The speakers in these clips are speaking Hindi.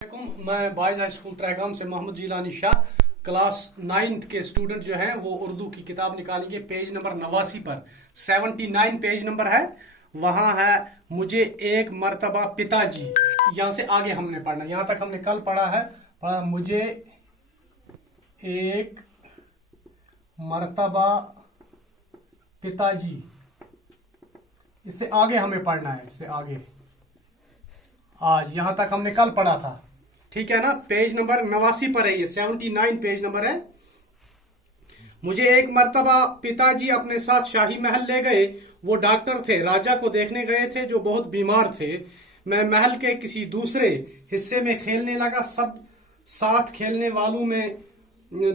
मैं बॉयज हाई स्कूल ट्राइगाम से मोहम्मद जिलानी शाह क्लास 9th के स्टूडेंट जो हैं वो उर्दू की किताब निकालेंगे। पेज नंबर 89 पर 79 पेज नंबर है, वहां है मुझे एक मर्तबा पिताजी। यहां से आगे हमने पढ़ना, यहां तक हमने कल पढ़ा है। मुझे एक मर्तबा पिताजी, इससे आगे हमें पढ़ना है, इससे आगे आज यहां तक हमने कल पढ़ा था, ठीक है ना। पेज नंबर 89 पर है, ये 79 पेज नंबर है। मुझे एक मर्तबा पिताजी अपने साथ शाही महल ले गए। वो डॉक्टर थे, राजा को देखने गए थे जो बहुत बीमार थे। मैं महल के किसी दूसरे हिस्से में खेलने लगा। सब साथ खेलने वालों में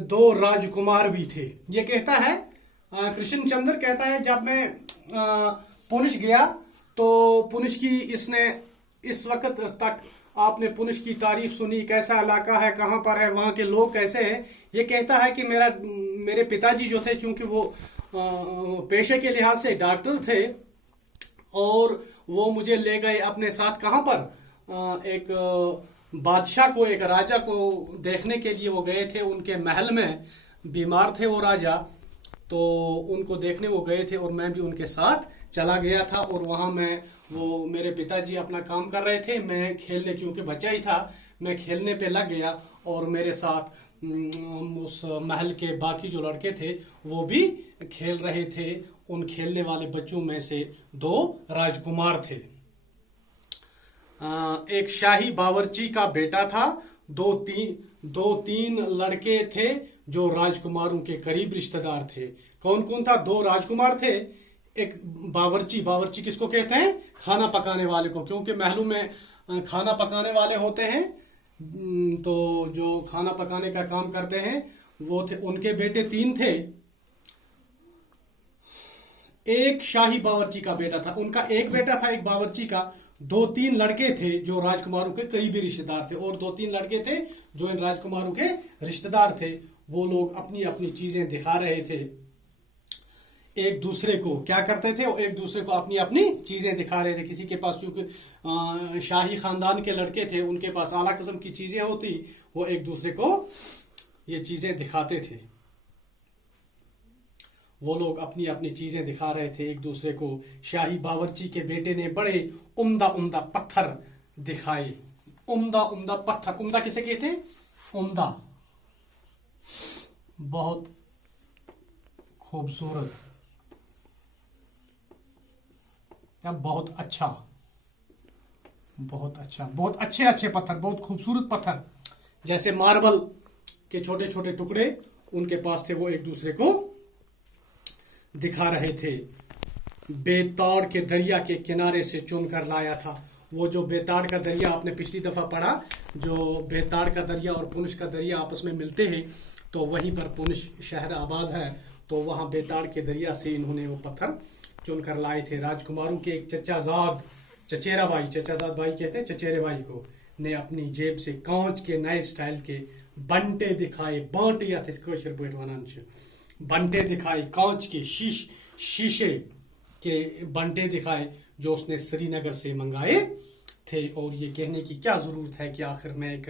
2 राजकुमार भी थे। ये कहता है कृष्ण चंद्र कहता है, जब मैं पुनछ गया तो पुनछ की इसने इस वक्त तक आपने पुनछ की तारीफ सुनी, कैसा इलाका है, कहां पर है, वहां के लोग कैसे हैं। ये कहता है कि मेरे पिताजी जो थे, चूंकि वो पेशे के लिहाज से डॉक्टर थे, और वो मुझे ले गए अपने साथ। कहां पर? एक बादशाह को, एक राजा को देखने के लिए वो गए थे। उनके महल में बीमार थे वो राजा, तो उनको देखने वो गए थे और मैं भी उनके साथ चला गया था। और वहां मैं वो मेरे पिताजी अपना काम कर रहे थे, मैं खेलने, क्योंकि बच्चा ही था, मैं खेलने पे लग गया। और मेरे साथ उस महल के बाकी जो लड़के थे वो भी खेल रहे थे। उन खेलने वाले बच्चों में से 2 राजकुमार थे। एक शाही बावर्ची का बेटा था। दो तीन लड़के थे जो राजकुमारों के करीब रिश्तेदार थे। कौन कौन था? 2 राजकुमार थे, एक बावर्ची। बावर्ची किसको कहते हैं? खाना पकाने वाले को, क्योंकि महलों में खाना पकाने वाले होते हैं, तो जो खाना पकाने का काम करते हैं वो थे। उनके बेटे 3 थे। एक शाही बावर्ची का बेटा था, उनका एक बेटा था एक बावर्ची का। 2-3 लड़के थे जो राजकुमारों के करीबी रिश्तेदार थे, और 2-3 लड़के थे जो इन राजकुमारों के रिश्तेदार थे। वो लोग अपनी अपनी चीजें दिखा रहे थे एक दूसरे को। क्या करते थे? वो एक दूसरे को अपनी अपनी चीजें दिखा रहे थे। किसी के पास, क्योंकि शाही खानदान के लड़के थे, उनके पास आला किस्म की चीजें होती, वो एक दूसरे को ये चीजें दिखाते थे। वो लोग अपनी अपनी चीजें दिखा रहे थे एक दूसरे को। शाही बावर्ची के बेटे ने बड़े उम्दा उम्दा पत्थर दिखाए। उम्दा उम्दा पत्थर, उम्दा किसे कहते हैं? उम्दा, बहुत खूबसूरत या बहुत अच्छा, बहुत अच्छा, बहुत अच्छे अच्छे पत्थर, बहुत खूबसूरत पत्थर, जैसे मार्बल के छोटे छोटे टुकड़े उनके पास थे, वो एक दूसरे को दिखा रहे थे। बेताड़ के दरिया के किनारे से चुनकर लाया था। वो जो बेताड़ का दरिया आपने पिछली दफा पढ़ा, जो बेताड़ का दरिया और पुनछ का दरिया आपस में मिलते हैं, तो वहीं पर पुनछ शहर आबाद है। तो वहां बेताड़ के दरिया से इन्होंने वो पत्थर चुनकर लाए थे। राजकुमारों के एक चचाजाद, चचेरा भाई, चचाजाद भाई कहते हैं चचेरे भाई को, ने अपनी जेब से कांच के नए स्टाइल के बंटे दिखाए। बांटे या थे कशर बैठ वनान छ, बंटे दिखाए, कांच के शीशे के बंटे दिखाए, जो उसने श्रीनगर से मंगाए थे। और ये कहने की क्या जरूरत है कि आखिर में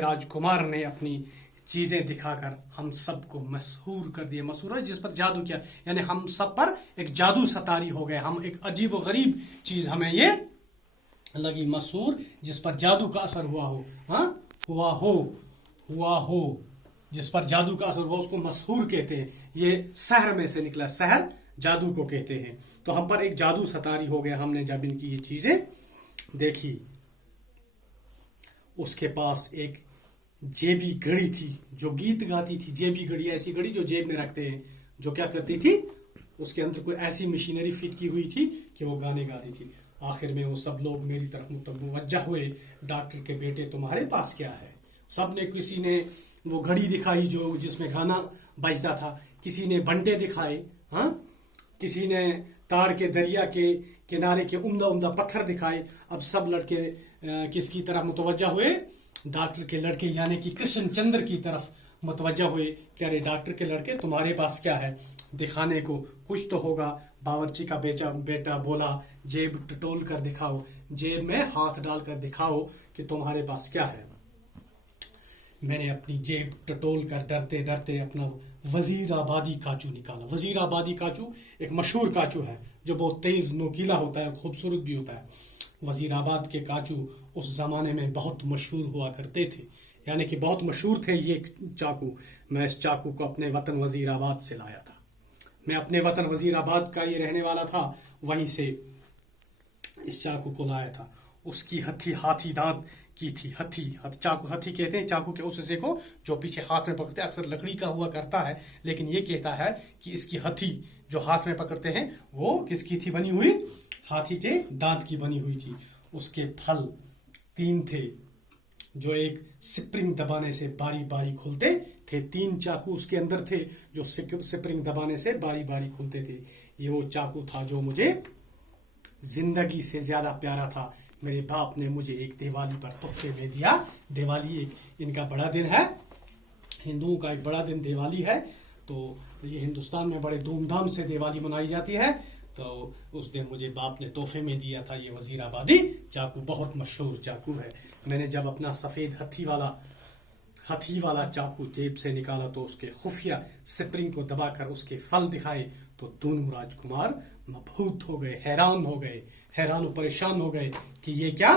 राजकुमार ने अपनी चीजें दिखाकर हम सबको मशहूर कर दिया। मशहूर है जिस पर जादू किया, यानी हम सब पर एक जादू सतारी हो गए। हम एक अजीब व गरीब चीज हमें ये लगी मशहूर, जिस पर जादू का असर हुआ हो। हुआ हो जिस पर जादू का असर हुआ, उसको मशहूर कहते हैं। ये शहर में से निकला, शहर जादू को कहते हैं। तो हम पर एक जादू सतारी हो गया हमने जब इनकी ये चीजें देखी। उसके पास एक जेबी घड़ी थी जो गीत गाती थी। जेबी घड़ी, ऐसी घड़ी जो जेब में रखते हैं, जो क्या करती थी, उसके अंदर कोई ऐसी मशीनरी फिट की हुई थी कि वो गाने गाती थी। आखिर में वो सब लोग मेरी तरफ मुतवज्जा हुए। डॉक्टर के बेटे, तुम्हारे पास क्या है? सबने, किसी ने वो घड़ी दिखाई जो जिसमें गाना बजता था, किसी ने बंटे दिखाए, किसी ने ताड़ के दरिया के किनारे के उम्दा उम्दा पत्थर दिखाए। अब सब लड़के किसकी तरफ मुतवज्जा हुए? डॉक्टर के लड़के, यानी कि कृष्ण चंद्र की तरफ मुतवज्जा हुए। कह रहे, डॉक्टर के लड़के तुम्हारे पास क्या है दिखाने को? कुछ तो होगा। बावर्ची का बेटा बोला, जेब टटोल कर दिखाओ। जेब में हाथ डालकर दिखाओ कि तुम्हारे पास क्या है। मैंने अपनी जेब टटोल कर डरते डरते अपना वजीराबादी काजू निकाला। वजीराबादी काजू एक मशहूर काजू है जो बहुत तेज नोकीला होता है, खूबसूरत भी होता है। वजीराबाद के काजू उस जमाने में बहुत मशहूर हुआ करते थे, यानी कि बहुत मशहूर थे ये चाकू। मैं इस चाकू को अपने वतन वजीराबाद से लाया था। मैं अपने वतन वजीराबाद का ये रहने वाला था, वहीं से इस चाकू को लाया था। उसकी हथी हाथी दांत की थी। चाकू हथी कहते हैं चाकू के उस हिस्से को जो पीछे हाथ में पकड़ते हैं। अक्सर लकड़ी का हुआ करता है, लेकिन ये कहता है कि इसकी हथी जो हाथ में पकड़ते हैं वो किसकी थी बनी हुई? हाथी के दांत की बनी हुई थी। उसके फल 3 थे जो एक स्प्रिंग दबाने से बारी बारी खुलते थे। 3 चाकू उसके अंदर थे जो स्प्रिंग दबाने से बारी बारी खुलते थे। ये वो चाकू था जो मुझे जिंदगी से ज्यादा प्यारा था। मेरे बाप ने मुझे एक दिवाली पर तोहफे में दिया। दिवाली एक इनका बड़ा दिन है, हिंदुओं का एक बड़ा दिन दिवाली है। तो ये हिंदुस्तान में बड़े धूमधाम से दिवाली मनाई जाती है। तो उस दिन मुझे बाप ने तोहफे में दिया था ये वजीराबादी चाकू। बहुत मशहूर चाकू है। मैंने जब अपना सफेद हथी वाला चाकू जेब से निकाला तो उसके खुफिया स्प्रिंग को दबाकर उसके फल दिखाए तो दोनों राजकुमार मबहूत हो गए, हैरान और परेशान हो गए कि ये क्या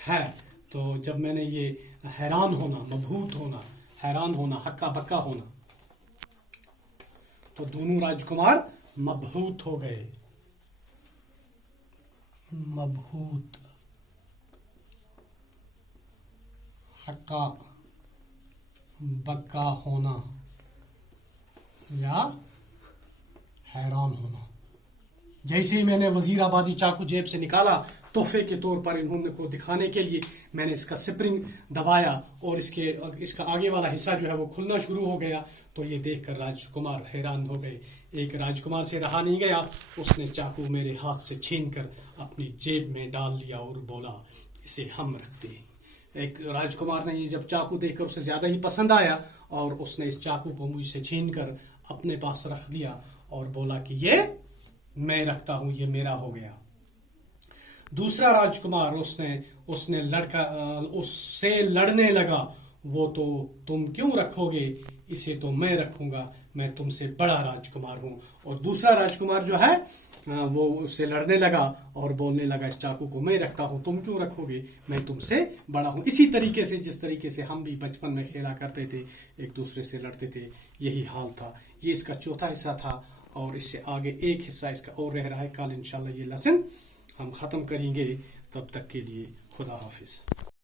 है। तो जब मैंने ये हैरान होना, मबहूत होना, हैरान होना, हक्का बक्का होना, तो दोनों राजकुमार मबहूत हो गए। मबहूत, हक्का बक्का होना या हैरान होना। जैसे ही मैंने वजीराबादी चाकू जेब से निकाला तोहफे के तौर पर इन्होंने को दिखाने के लिए, मैंने इसका स्प्रिंग दबाया और इसका आगे वाला हिस्सा जो है वो खुलना शुरू हो गया। तो ये देखकर राजकुमार हैरान हो गए। एक राजकुमार से रहा नहीं गया, उसने चाकू मेरे हाथ से छीनकर अपनी जेब में डाल लिया और बोला, इसे हम रखते हैं। एक राजकुमार ने ये जब चाकू देखकर उसे ज्यादा ही पसंद आया और उसने इस चाकू को मुझसे छीनकर अपने पास रख लिया और बोला कि ये मैं रखता हूं, ये मेरा हो गया। दूसरा राजकुमार उससे लड़ने लगा। वो तो तुम क्यों रखोगे, इसे तो मैं रखूंगा, मैं तुमसे बड़ा राजकुमार हूं। और दूसरा राजकुमार जो है वो उससे लड़ने लगा और बोलने लगा, इस चाकू को मैं रखता हूं, तुम क्यों रखोगे, मैं तुमसे बड़ा हूं। इसी तरीके से जिस तरीके से हम भी बचपन में खेला करते थे, एक दूसरे से लड़ते थे, यही हाल था। ये इसका चौथा हिस्सा था और इससे आगे एक हिस्सा इसका और रह रहा है। कल इंशाल्लाह ये लेसन हम खत्म करेंगे। तब तक के लिए खुदा हाफिज।